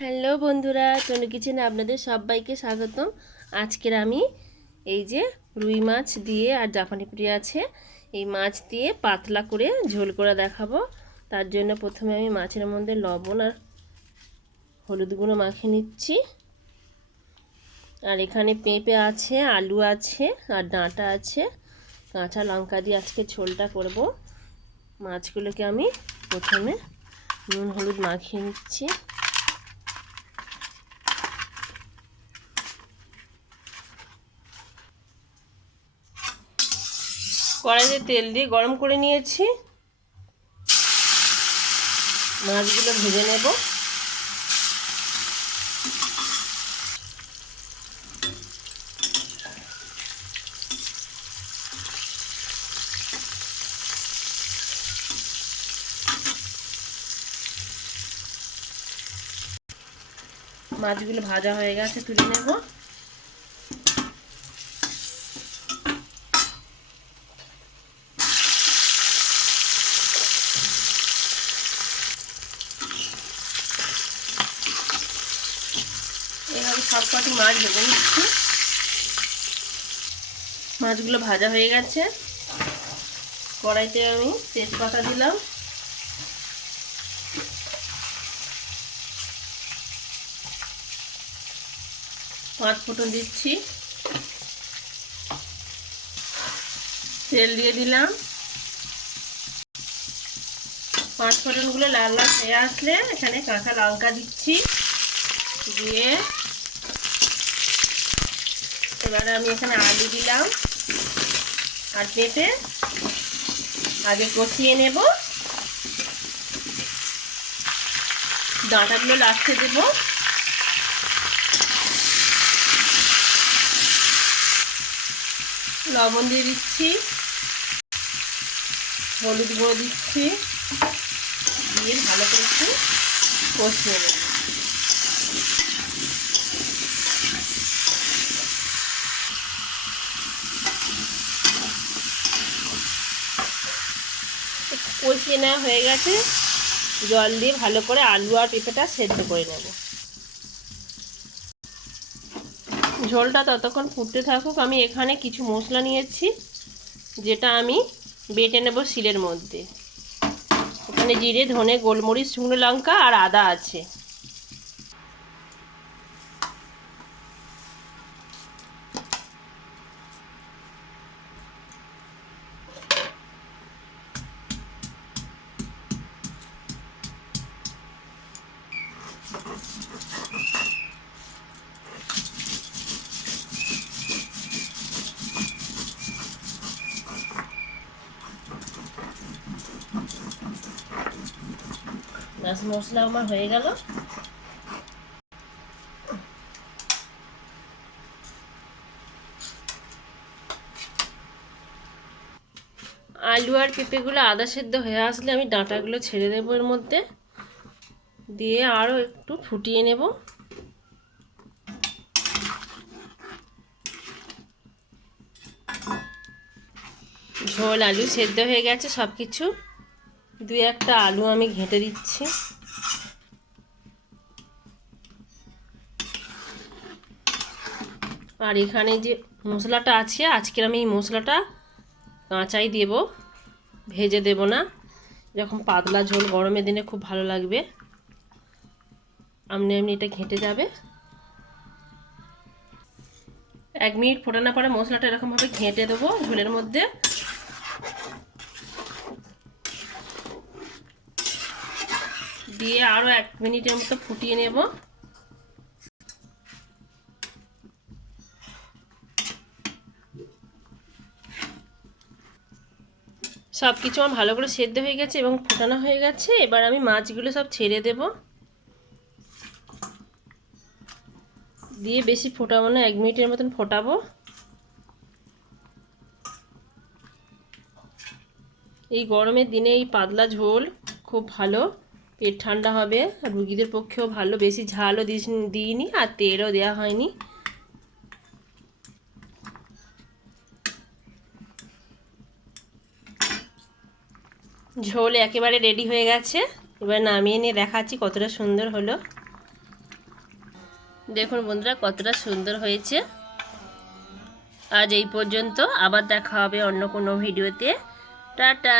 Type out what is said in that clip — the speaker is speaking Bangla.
হ্যালো বন্ধুরা, তনু কিচেনে আপনাদের সবাইকে স্বাগতম। আজকের আমি এই যে রুই মাছ দিয়ে আর জাপানি পুরি আছে, এই মাছ দিয়ে পাতলা করে ঝোল করে দেখাবো। তার জন্য প্রথমে আমি মাছের মধ্যে লবণ আর হলুদ গুঁড়ো মাখিয়ে নিচ্ছি। আর এখানে পেঁপে আছে, আলু আছে আর ডাঁটা আছে, কাঁচা লঙ্কা দিয়ে আজকে ঝোলটা করব। মাছগুলোকে আমি প্রথমে নুন হলুদ মাখিয়ে নিচ্ছি। কড়াইতে তেল দিয়ে গরম করে নিয়েছি, মাছগুলো ভেজে নেব। মাছগুলো ভাজা হয়ে গেছে, তুলে নেব। এইভাবে সবকটি মাছ ভেজে নিচ্ছি। মাছগুলো ভাজা হয়ে গেছে, কড়াইতে আমি তেজপাতা দিলাম, পাঁচ ফোড়ন দিচ্ছি, তেল দিয়ে দিলাম। পাঁচ ফোড়নগুলো লাল লাল হয়ে আসলে এখানে কাঁচা লঙ্কা দিচ্ছি, দিয়ে এবারে আমি এখানে আলু দিলাম আর পেঁপে আগে কষিয়ে নেব। ডাঁটাগুলো লাস্টে দেব। লবণ দিয়ে দিচ্ছি, হলুদ গুঁড়ো দিচ্ছি, দিয়ে ভালো করে একটু কষিয়ে নেব। কষিয়ে নেওয়া হয়ে গেছে, জল দিয়ে ভালো করে আলু আর পেঁপেটা সেদ্ধ করে নেব। ঝোলটা ততক্ষণ ফুটতে থাকুক। আমি এখানে কিছু মশলা নিয়েছি, যেটা আমি বেটে নেব শিলের মধ্যে। এখানে জিরে, ধনে, গোলমরিচ, শুকনো লঙ্কা আর আদা আছে। ব্যাস, মশলা আমার হয়ে গেল। আলু আর পেঁপেগুলো আদা সেদ্ধ হয়ে আসলে আমি ডাঁটাগুলো ছেড়ে দেবো এর মধ্যে, দিয়ে আরও একটু ফুটিয়ে নেব। ঝোল আলু সেদ্ধ হয়ে গেছে সব কিছু। দুই একটা আলু আমি ঘেঁটে দিচ্ছি। আর এখানে যে মশলাটা আছে, আজকের আমি এই মশলাটা কাঁচাই দেব, ভেজে দেব না। যখন পাতলা ঝোল গরমের দিনে খুব ভালো লাগবে, এমনি এমনি এটা ঘেঁটে যাবে। 1 মিনিট ফোটানোর পরে মশলাটা এরকমভাবে ঘেঁটে দেবো ঝোলের মধ্যে। দিয়ে আরও 1 মিনিটের মতো ফুটিয়ে নেব। সব কিছু আমার ভালো করে সেদ্ধ হয়ে গেছে এবং ফোটানো হয়ে গেছে। এবার আমি মাছগুলো সব ছেড়ে দেব, দিয়ে বেশি ফোটাবো না, 1 মিনিটের মতন ফোটাবো। এই গরমের দিনে এই পাতলা ঝোল খুব ভালো, পেট ঠান্ডা হবে আর রুগীদের পক্ষেও ভালো। বেশি ঝালও দিইনি আর তেলও দেওয়া হয়নি। ঝোল একেবারে রেডি হয়ে গেছে। এবার নামিয়ে নিয়ে দেখাচ্ছি কতটা সুন্দর হলো। দেখুন বন্ধুরা কতটা সুন্দর হয়েছে। আজ এই পর্যন্ত, আবার দেখা হবে অন্য কোনো ভিডিওতে। টাটা।